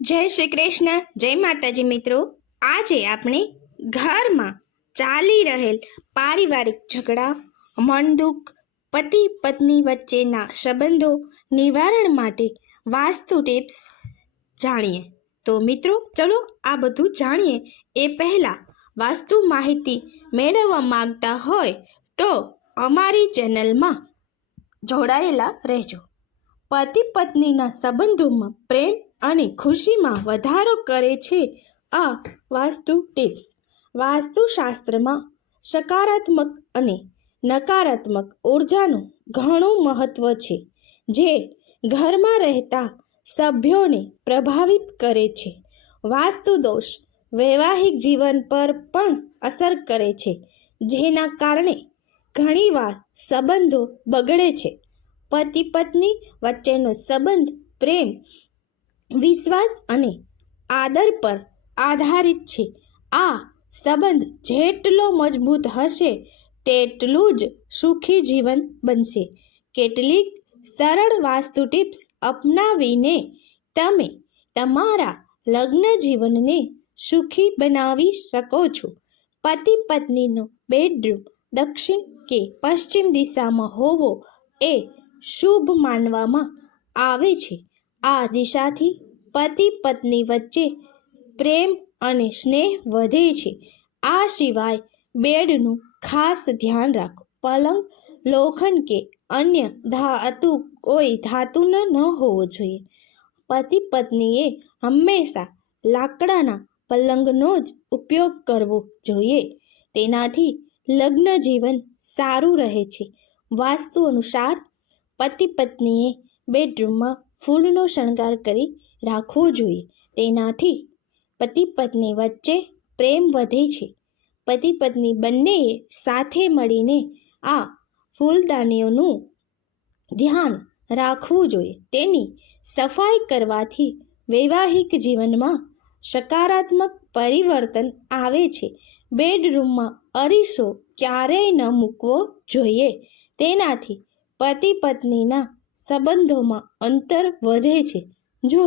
જય શ્રી કૃષ્ણ, જય માતાજી મિત્રો. આજે આપણે ઘરમાં ચાલી રહેલ પારિવારિક ઝઘડા મન દુઃખ પતિ પત્ની વચ્ચેના સંબંધો નિવારણ માટે વાસ્તુ ટિપ્સ જાણીએ. તો મિત્રો, ચલો આ બધું જાણીએ. એ પહેલાં વાસ્તુ માહિતી મેળવવા માંગતા હોય તો અમારી ચેનલમાં જોડાયેલા રહેજો. પતિ પત્નીના સંબંધોમાં પ્રેમ અને ખુશીમાં વધારો કરે છે આ વાસ્તુ ટિપ્સ. વાસ્તુશાસ્ત્રમાં સકારાત્મક અને નકારાત્મક ઉર્જાનું ઘણું મહત્ત્વ છે, જે ઘરમાં રહેતા સભ્યોને પ્રભાવિત કરે છે. વાસ્તુ દોષ વૈવાહિક જીવન પર પણ અસર કરે છે, જેના કારણે ઘણીવાર સંબંધો બગડે છે. પતિ પત્ની વચ્ચેનો સંબંધ પ્રેમ વિશ્વાસ અને આદર પર આધારિત છે. આ સંબંધ જેટલો મજબૂત હશે, તેટલું જ સુખી જીવન બનશે. કેટલીક સરળ વાસ્તુ ટિપ્સ અપનાવીને તમે તમારા લગ્ન જીવનને સુખી બનાવી શકો છો. પતિ પત્નીનો બેડરૂમ દક્ષિણ કે પશ્ચિમ દિશામાં હોવો એ શુભ માનવામાં આવે છે. આ દિશાથી પતિ પત્ની વચ્ચે પ્રેમ અને સ્નેહ વધે છે. આ સિવાય બેડનું ખાસ ધ્યાન રાખો. પલંગ, લોખંડ કે અન્ય ધાતુ કોઈ ધાતુનો ન હોવો જોઈએ. પતિ પત્નીએ હંમેશા લાકડાના પલંગનો જ ઉપયોગ કરવો જોઈએ. તેનાથી લગ્ન જીવન સારું રહે છે. વાસ્તુ અનુસાર પતિ પત્નીએ બેડરૂમમાં ફૂલનો શણગાર કરી રાખવો જોઈએ. તેનાથી પતિ પત્ની વચ્ચે પ્રેમ વધે છે. પતિ પત્ની બંનેએ સાથે મળીને આ ફૂલદાનીઓનું ધ્યાન રાખવું જોઈએ. તેની સફાઈ કરવાથી વૈવાહિક જીવનમાં સકારાત્મક પરિવર્તન આવે છે. બેડરૂમમાં અરીસો ક્યારેય ન મૂકવો જોઈએ. તેનાથી પતિ પત્નીના સંબંધોમાં અંતર વધે છે. જો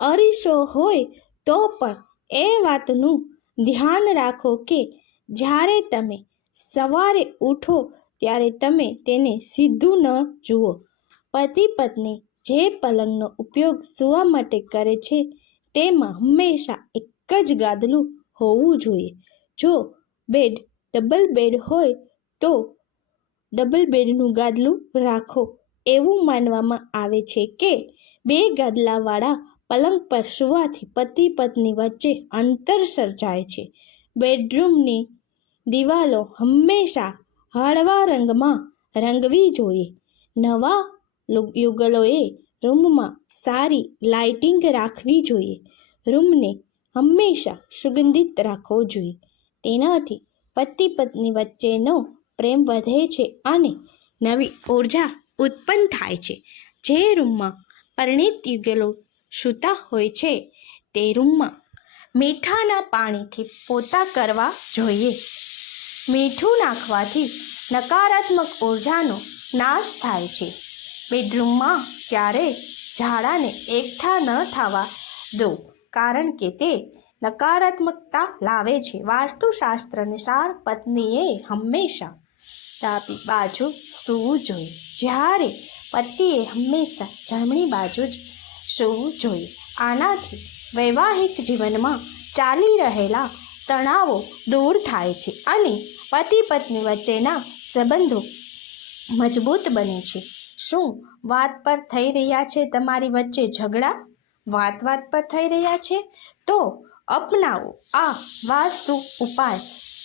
અરીસો હોય તો પણ એ વાતનું ધ્યાન રાખો કે જ્યારે તમે સવારે ઉઠો ત્યારે તમે તેને સીધું ન જુઓ. પતિ પત્ની જે પલંગનો ઉપયોગ સૂવા માટે કરે છે તેમાં હંમેશા એક જ ગાદલું હોવું જોઈએ. જો બેડ ડબલ બેડ હોય તો ડબલ બેડનું ગાદલું રાખો. એવું માનવામાં આવે છે કે બે ગાદલાવાળા પલંગ પર સૂવાથી પતિ પત્ની વચ્ચે અંતર સર્જાય છે. બેડરૂમની દિવાલો હંમેશા હળવા રંગમાં રંગવી જોઈએ. નવા યુગલોએ રૂમમાં સારી લાઇટિંગ રાખવી જોઈએ. રૂમને હંમેશા સુગંધિત રાખવો જોઈએ. તેનાથી પતિ પત્ની વચ્ચેનો પ્રેમ વધે છે અને નવી ઊર્જા ઉત્પન્ન થાય છે. જે રૂમમાં પરિણીત યુગલો સૂતા હોય છે, તે રૂમમાં મીઠાના પાણીથી પોતા કરવા જોઈએ. મીઠું નાખવાથી નકારાત્મક ઉર્જાનો નાશ થાય છે. બેડરૂમમાં ક્યારેય ઝાડાને એકઠા ન થવા દો, કારણ કે તે નકારાત્મકતા લાવે છે. વાસ્તુશાસ્ત્રનુસાર પત્નીએ હંમેશા ડાબી બાજુ સૂવું જોઈએ જ્યારે પતિએ હંમેશા જમણી બાજુ જ સૂવું જોઈએ આનાથી વૈવાહિક જીવનમાં ચાલી રહેલા તણાવો દૂર થાય છે અને પતિ પત્ની વચ્ચેના સંબંધો મજબૂત બને છે. શું વાત પર થઈ રહ્યા છે તમારી વચ્ચે ઝઘડા? વાત વાત પર થઈ રહ્યા છે? તો અપનાવો આ વાસ્તુ ઉપાય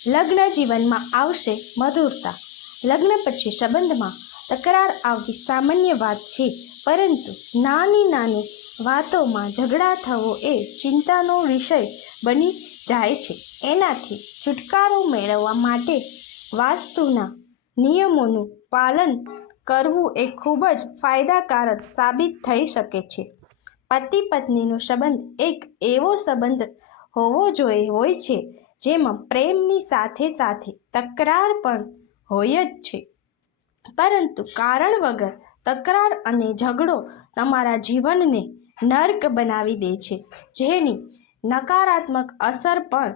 લગ્ન જીવનમાં આવશે મધુરતા. લગ્ન પછી સંબંધમાં તકરાર આવવી સામાન્ય વાત છે, પરંતુ નાની નાની વાતોમાં ઝઘડા થવો એ ચિંતાનો વિષય બની જાય છે. એનાથી છુટકારો મેળવવા માટે વાસ્તુના નિયમોનું પાલન કરવું એ ખૂબ જ ફાયદાકારક સાબિત થઈ શકે છે. પતિ પત્નીનો સંબંધ એક એવો સંબંધ હોવો જોઈએ હોય છે, જેમાં પ્રેમની સાથે સાથે તકરાર પણ હોય જ છે. પરંતુ કારણ વગર તકરાર અને ઝઘડો તમારા જીવનને નર્ક બનાવી દે છે, જેની નકારાત્મક અસર પણ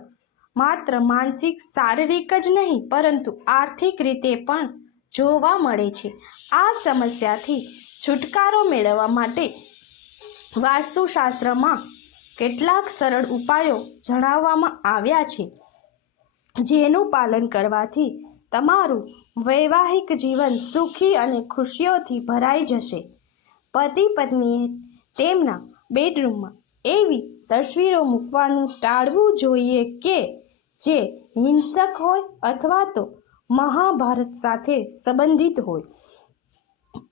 માત્ર માનસિક, શારીરિક જ નહીં, પરંતુ આર્થિક રીતે પણ જોવા મળે છે. આ સમસ્યાથી છુટકારો મેળવવા માટે વાસ્તુશાસ્ત્રમાં કેટલાક સરળ ઉપાયો જણાવવામાં આવ્યા છે, જેનું પાલન કરવાથી તમારું વૈવાહિક જીવન સુખી અને ખુશીઓથી ભરાઈ જશે. પતિ પત્નીએ તેમના બેડરૂમમાં એવી તસવીરો મૂકવાનું ટાળવું જોઈએ કે જે હિંસક હોય અથવા તો મહાભારત સાથે સંબંધિત હોય.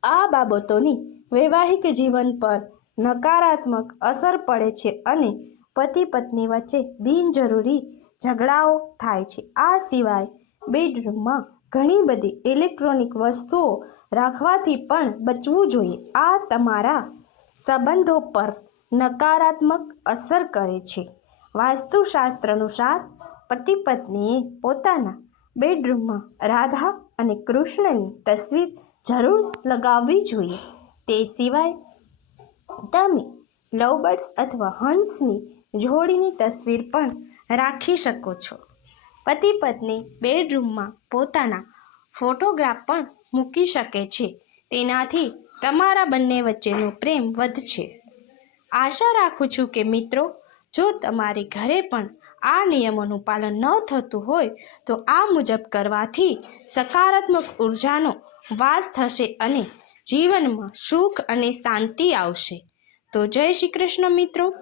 આ બાબતોની વૈવાહિક જીવન પર નકારાત્મક અસર પડે છે અને પતિ પત્ની વચ્ચે બિનજરૂરી ઝઘડાઓ થાય છે. આ સિવાય બેડરૂમમાં ઘણી બધી ઇલેક્ટ્રોનિક વસ્તુઓ રાખવાથી પણ બચવું જોઈએ. આ તમારા સંબંધો પર નકારાત્મક અસર કરે છે. વાસ્તુશાસ્ત્ર અનુસાર પતિ પત્નીએ પોતાના બેડરૂમમાં રાધા અને કૃષ્ણની તસવીર જરૂર લગાવવી જોઈએ. તે સિવાય, તમે લવબર્ડ્સ અથવા હંસની જોડીની તસવીર પણ રાખી શકો છો. પતિ પત્ની બેડરૂમમાં પોતાના ફોટોગ્રાફ પણ મૂકી શકે છે. તેનાથી તમારા બંને વચ્ચેનો પ્રેમ વધશે. આશા રાખું છું કે મિત્રો, જો તમારે ઘરે પણ આ નિયમોનું પાલન ન થતું હોય, તો આ મુજબ કરવાથી સકારાત્મક ઉર્જાનો વાસ થશે અને જીવનમાં સુખ અને શાંતિ આવશે. તો જય શ્રી કૃષ્ણ મિત્રો.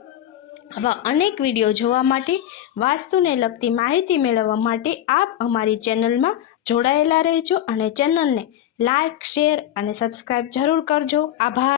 આવા અનેક વીડિયો જોવા માટે, વાસ્તુને લગતી માહિતી મેળવવા માટે આપ અમારી ચેનલમાં જોડાયેલા રહેજો અને ચેનલને લાઇક શેર અને સબસ્ક્રાઈબ જરૂર કરજો. આભાર.